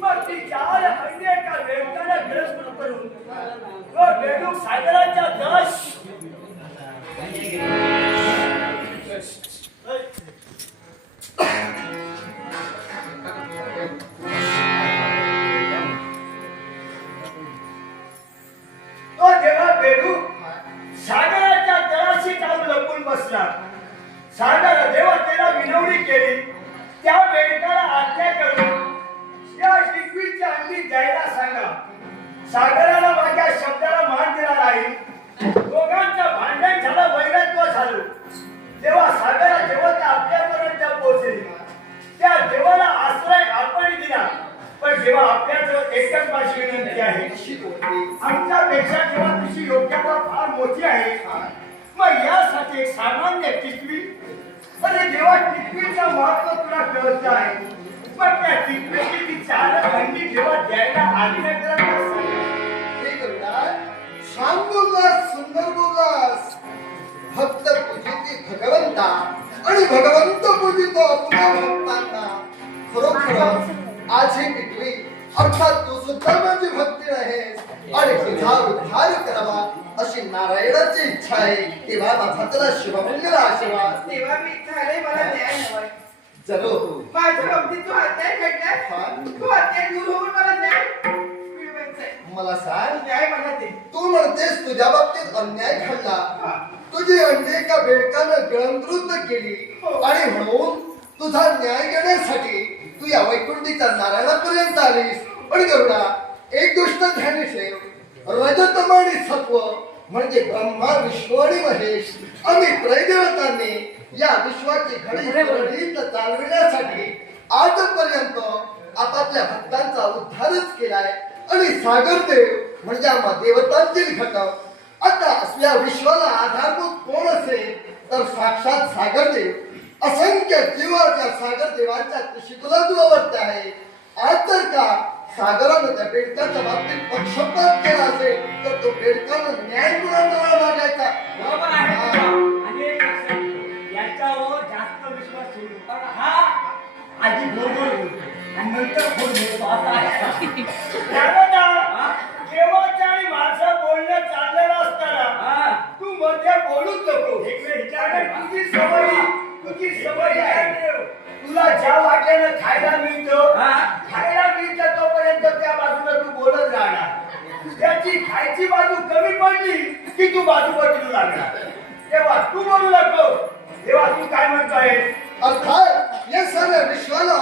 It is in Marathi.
मग ती चार महिने एका बेडकाला गिरफ्त करून तो बेडूक सागराच्या दश तो जेव्हा बेडूक सागराच्या तळाशी जाऊन लपून बसला, सागर देवतेला विनवणी केली, त्या बेडकाला आज्ञा करून या शिकवीच्या अंगी द्यायला सांगा. सागराला माझ्या शब्दाला मान दिला नाही. दोघांचं भांडण झालं, वैरत्व झालं. तेव्हा सागरा देवता आपल्यापर्यंत पोहोचली. त्या देवाला आश्रय आपण दिला, पण जेव्हा आपल्याजवळ एकच माझी विनंती आहे, आमच्यापेक्षा जेव्हा तुझी योग्यता फार मोठी आहे, मग यासाठी एक सामान्य टिकवी. अरे जेव्हा टिकवीचं महत्व तुला कळत आहे, पण त्या टिकवीची ती चार अंगी जेव्हा द्यायला आली नाही छान बोललास, सुंदर बोललास. भक्त पूजिती भगवंता आणि भगवंत पूजितो आपल्या भक्तांना. खरोखर आज ही टिकवी अर्थात तू सुद्धा माझी भक्ती आहेस आणि तुझा उद्धार करावा अशी नारायणाची इच्छा आहे. तेव्हा माझा तुला शुभमंगल आशीर्वाद. तेव्हा मी झाले मला न्याय हवाय. जरूर माझ्या बाबतीत तू अन्याय घडलाय. तू अन्याय दूर होऊन मला न्याय मिळवायचाय. मला सांग, न्याय मला दे. तू म्हणतेस तुझ्या बाबतीत अन्याय घडला, तुझी अंडे एका बेडकानं गिळंकृत केली आणि म्हणून तुझा न्याय घेण्यासाठी तू या वैकुंठीच्या नारायणापर्यंत आलीस. पण करुणा, एक गोष्ट ध्यानी ठेव, रजतम आणि सत्व म्हणजे ब्रह्मा विष्णू आणि महेश आम्ही त्रैदेवतांनी या विश्वाची घडी चालविण्यासाठी आजपर्यंत आपापल्या भक्तांचा उद्धारच केलाय. आणि सागरदेव म्हणजे आम्हा देवतांतील घटक. आता असल्या विश्वाला आधारभूत कोण असेल तर साक्षात सागरदेव. असंख्य जीवाच्या सागरदेवांच्या कुशीतुला दुरावरते आहे. आज जर का सागरानं त्या बेडकाच्या बाबतीत पक्षपात केला असेल तर तो बेडकानं न्याय कुणाजवळ मागायचा. बरोबर आहे. आणि एक लक्षात ठेव, याच्यावर जास्त विश्वास ठेवू नका. हा आधी बरोबर बोलतो आणि नंतर खोड बोलतो असा आहे. देवाचं आणि माझं बोलणं चाललेलं असताना तू मध्ये बोलूच नको. तुझी सवय आहे. तुला ज्या वाट्यानं खायला मिळतं तोपर्यंत त्या बाजूला तू बोलत राहणार. त्याची खायची बाजू कमी पडली की तू बाजू बदलू लागणार. तेव्हा तू बोलू नको. तेव्हा तू काय म्हणतोय? अर्थात या सगळ्या विश्वाला